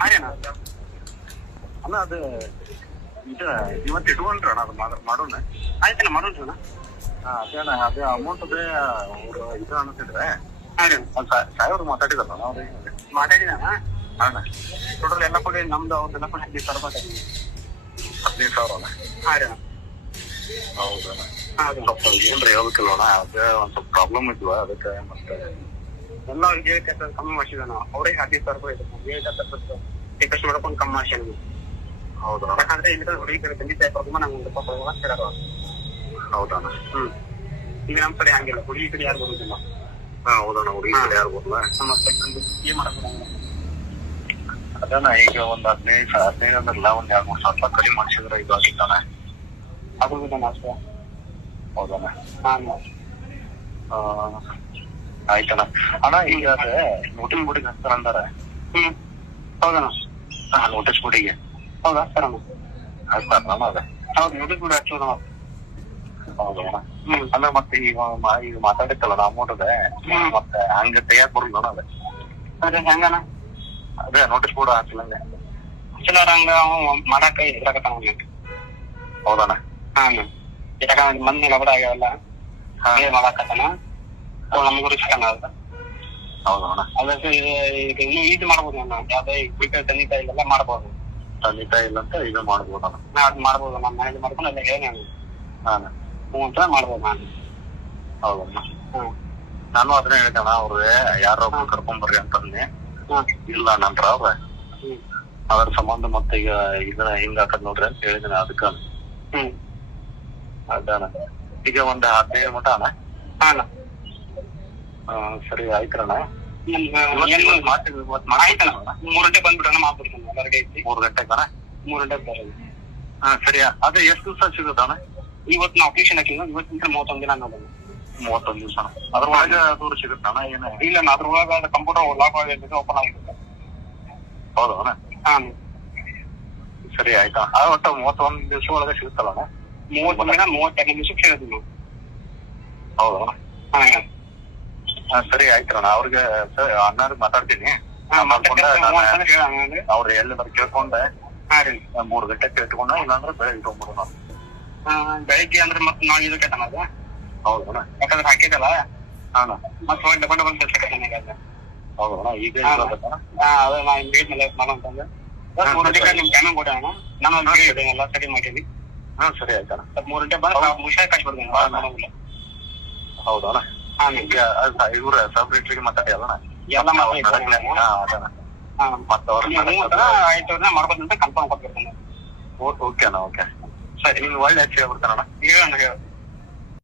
ಅಣ್ಣ ಅದು ಇದು ಇವತ್ತು ಇಟ್ಕೊಂಡ್ರಿ ಅಣ್ಣ ಅದು ಮಾಡ್- ಮಾಡೋಣ. ಆಯ್ತಣ್ಣ ಮಾಡೋಣ. ಅಣ್ಣ ಅದೇ ಅಣ್ಣ ಅದೇ ಅಮೌಂಟ್ ಅದೇ ಅವ್ರು ಇದು ಅನ್ನಿಸಿದ್ರೆ ಹಾಂ ರೀ ಒಂದ್ ಸಾ- ಸಾವಿರ ಮಾತಾಡಿದಲ್ಲ ಅವ್ರಿಗೆ ಮಾತಾಡಿದಣ್ಣ ಅಣ್ಣ ಟೋಟಲ್ ಎಲ್ಲ ಕೊಡಿ ನಮ್ದು ಅವ್ರದ್ದೆಲ್ಲ ಕೊಡಿ ಹದಿನೈದು ಸಾವಿರ ರೂಪಾಯಿ. ಹದಿನೈದು ಸಾವಿರ ಅಲ್ಲ? ಹಾಂ ರೀ ಅಣ್ಣ ಹೌದಣ್ಣ ಸ್ವಲ್ಪ ಏನ್ರಿ ಹೇಳ್ಬೇಕಲ್ಲ ಅಣ್ಣ ಅದೇ ಒಂದ್ ಸ್ವಲ್ಪ ಪ್ರಾಬ್ಲಮ್ ಇದ್ವಾ ಅದಕ್ಕೆ ಮತ್ತೆ ಎಲ್ಲ ಅವ್ರಿಗೆ ಹೇಳಿ ಕಮ್ಮಿ ಮಾಡಿಸಿದ ನಾವು ಅವ್ರಿಗೆ ಹದಿನೈದು ಸಾವಿರ ರೂಪಾಯಿ ಇದೆ ಕೆಟ್ಟ ಮಾಡ್ಕೊಂಡು ಕಮ್ಮಿ ಮಾಡಿಸಿ ನಮ್ಗೆ ಹೌದಣ್ಣ ಯಾಕಂದ್ರೆ ಇಲ್ಲಿ ಹುಡುಗಿ ಬಂದಿದ್ದೆ ಪ್ರಥಮ ನಮ್ಗೆ ಒಂದು ಕೊಡುವ ಅಂತ ಹೇಳೋರು ಹೌದಣ್ಣ ಹ್ಮ್. ಈಗ ನಮ್ ಕಡೆ ಹಂಗಿಲ್ಲ ಹುಡುಗಿ ಕಡೆ ಯಾರು ಬರುದಿಲ್ಲ. ಹಾ ಹೌದಣ್ಣ ಹುಡುಗಿ ಕಡೆ ಯಾರು ಬರಲ್ಲ ಸಮಸ್ಯೆ ಏನ್ ಮಾಡಕ್ ಅದನ್ನ ಈಗ ಒಂದ್ ಹದಿನೈದು ಹದಿನೈದು ಅಂದ್ರಲ್ಲ ಒಂದ್ ಎರಡ್ ಮೂರ್ ಸಾವಿರ ಕಡಿಮೆ ಮಾಡಿಸಿದ್ರೆ ಇದು ಆಗಿದ್ದಾನ. ಅದು ಅಷ್ಟೇ. ಹೌದಣ್ಣ. ಹಾ ಆ, ಆಯ್ತಣ್ಣ. ಅಣ್ಣ ಈಗ ಅದೇ ನೋಟಿಸ್ ಬೋರ್ಡಿಗೆ ಹಚ್ತಾರ ಅಂದಾರ. ಹ್ಮ್. ಹೌದಣ್ಣ. ಹಾ ನೋಟಿಸ್ ಬೋರ್ಡಿಗೆ ಹೌದಾ? ಸರಣ್ಣ ಹಚ್ತಾರಣ್ಣ ಅದ ಹೌದು ನೋಟಿಸ್ ಬಿಡು ಹಚ್ಚೋದು ನಾವು ಹೌದಣ್ಣ ಹ್ಮ್. ಅಂದ್ರೆ ಮತ್ತೆ ಈಗ ಮಾ- ಈಗ ಮಾತಾಡಿತ್ತಲ್ಲ ಅಮೌಂಟ್ ಅದೇ ಹ್ಮ್. ಮತ್ತೆ ಹಂಗ ತೆಗಿಯಕ್ ಬರಲ್ಲ ಅಣ್ಣ ಅದೇ. ಅದೇ ಹೆಂಗಣ್ಣ? ಅದೇ ನೋಟಿಸ್ ಬೋರ್ಡ್ ಹಾಕಿಲ್ಲಂಗೆ ಚಿಲ್ಲರ ಹಂಗ ಮಾಡಾಕ ಇದ್ರಾಗತ್ತಾನ ಅವ್ನಿಗೆ. ಹೌದಣ್ಣ. ಹಾ ಅಣ್ಣ. ಯಾಕಂದ್ರೆ ಮಂದಿ ಲಬಡ ಆಗ್ಯಾವಲ್ಲ ಹಾ. ಏನ್ ಮಾಡಾಕತ್ತಾನ. ಅವ್ ನಮಗೂ ರಿಸ್ಕ್ ಅಣ್ಣ. ಅದು ಹೌದಣ್ಣ ಅದಕ್ಕೆ ಇದು ಇನ್ನೂ ಮಾಡ್ಬೋದು ಅಣ್ಣ. ಯಾವ್ದೇ ತಂದೆ ಇಲ್ಲೆಲ್ಲ ಮಾಡ್ಬೋದು. ತಂದೆ ತಾಯಿ ಇಲ್ಲ ಅಂತ ಇದು ಮಾಡ್ಬೋದಣ್ಣ ನಾ ಅದ್ ಮಾಡ್ಬೋದು ನಮ್ಮ ಮನೇಲಿ ಮಾಡ್ಕೊಂಡು ಅಲ್ಲ ಹೇಳಿ ನಾನು ಹಾ. ಹ್ಞೂ ಅಂತ ಮಾಡ್ಬೋದು ನಾನು. ಹೌದಣ್ಣ ಹ್ಮ್ ನಾನು ಅದನ್ನ ಹೇಳಿದಣ್ಣ ಅವ್ರೆ ಯಾರೋ ಒಬ್ರು ಕರ್ಕೊಂಡ್ ಬರ್ರಿ ಅಂತಂದೆ ಹ್ಮ್ ಇಲ್ಲ ನಂತರ ಅವ್ರ ಅದ್ರ ಸಂಬಂಧ ಮತ್ತೆ ಈಗ ಇದನ್ನ ಹಿಂಗ ಹಾಕದ್ ನೋಡ್ರಿ ಅಂತ ಹೇಳಿದೀನಿ ಅದಕ್ಕ. ಹ್ಮ್. ಅದಾನ ಈಗ ಒಂದ್ ಹದಿನೈದು ಮಟ ಅಣ್ಣ. ಸರಿ ಆಯ್ತಣ್ಣ ಮೂರ್ ಗಂಟೆ ಬಂದ್ಬಿಡೋಣ ಮಾಡ್ಬಿಡ್ತಾನೆ ಐತಿ ಮೂರ್ ಗಂಟೆಗೆ ಅಣ್ಣ ಮೂರ್ ಗಂಟೆಗೆ ಬರೋದು. ಹಾ ಸರಿ ಅದೇ ಎಷ್ಟು ದಿವಸ ಸಿಗುತ್ತಣ್ಣ ಇವತ್ತು ನಾವು ಅಪ್ಲಿಕೇಶನ್ ಹಾಕಿದ್ವಿ ಇವತ್ತಿನ ಮೂವತ್ತೊಂದು ದಿನ ಅನ್ನೋದು ಮೂವತ್ತೊಂದು ದಿವಸ ಅದ್ರೊಳಗೆ ದೂರ ಸಿಗುತ್ತಣ್ಣ ಏನ? ಇಲ್ಲ ಅದ್ರೊಳಗ ಕಂಪ್ಯೂಟರ್ ಲಾಕ್ ಓಪನ್ ಆಗಿರುತ್ತೆ ಹೌದು ಅಣ್ಣ. ಹಾ. ಸರಿ ಆಯ್ತಾ? ಆ ಒಟ್ಟು ಮೂವತ್ತೊಂದು ದಿವಸ ಒಳಗೆ ಸಿಗುತ್ತಲ್ಲ ಅಣ್ಣ? ಮೂವತ್ತೊಂದು ದಿನ ಮೂವತ್ತೆರಡು ದಿವಸ ಹೌದು ಹಾ. ಹಾ, ಸರಿ ಅಣ್ಣ. ಅವ್ರಿಗೆ ಅಣ್ಣಾರ್ ಮಾತಾಡ್ತೀನಿ. ಅವ್ರ ನಾನು ಅವ್ರು ಎಲ್ಲಿ ಬರ್ ಕೇಳ್ಕೊಂಡೆ ಹಾ ರೀ ಮೂರ್ ಗಂಟೆ ಕೇಳ್ಕೊಂಡ ಇಲ್ಲಾಂದ್ರೆ ಬೆಳಗ್ಗೆ ಇಟ್ಕೊಂಡ್ಬಿಡು ನಾನು. ಬೆಳಿಗ್ಗೆ ಅಂದ್ರೆ ಮತ್ತೆ ನಾವು ಇದಕ್ಕೆ ಅದು ಹೌದಣ್ಣ ಯಾಕಂದ್ರೆ ಹಾಕಿದಲ್ಲ ಹಾ ಅಣ್ಣ. ಮತ್ತೆ ಹೋಗಿ ಡಬಲ್ ಡಬಲ್ ಕೆಲಸ ನನಗೆ ಹೌದಣ್ಣ ಈಗ ಹಾ. ಇರ್ಬೇಕಣ್ಣ? ಹಾ ಅದೇ ನಾ ಇಂಗ್ಲೀಷ್ ಮೇಲೆ ಮಾಡೋಂತಂದ್ರೆ ಹಾ, ಮೂರು ಸರಿ. ಗಂಟೆ ನಿಮ್ ಟೈಮಿಂಗ್ ಅಣ್ಣ. ನಾನು ಒಂದು ಎಲ್ಲ ಸರಿ ಮಾಡೀನಿ ಹಾ ಸರಿ ಆಯ್ತಣ್ಣ ಸ್ವಲ್ಪ ಮೂರು ಗಂಟೆ ಬಂದ್ರೆ ಮುಷಾಯ ಕಳ್ಸಿಬಿಡ್ತೀನಿ ಬಿಡ್ತೀನಿ ಮಾಡೋಂಗಿಲ್ಲ. ಈಗ ಇವ್ರ ಸಬ್ರಿಟ್ರಿಗೆ ಮಾತಾಡಿ ಅಲ್ಲ ಎಲ್ಲ ನೀವು ಆಯ್ತು ಕನ್ಫರ್ಮ್ ಓಕೆ ಅಣ್ಣ ಓಕೆ. ಸರಿ ನಿಮ್ಗೆ ಒಳ್ಳೆ ಹೆಚ್ಚು ಹೇಳ್ಬಿಡ್ತಾನಣ್ಣ. ಹೇಳಣ್ಣ ಹೇಳು.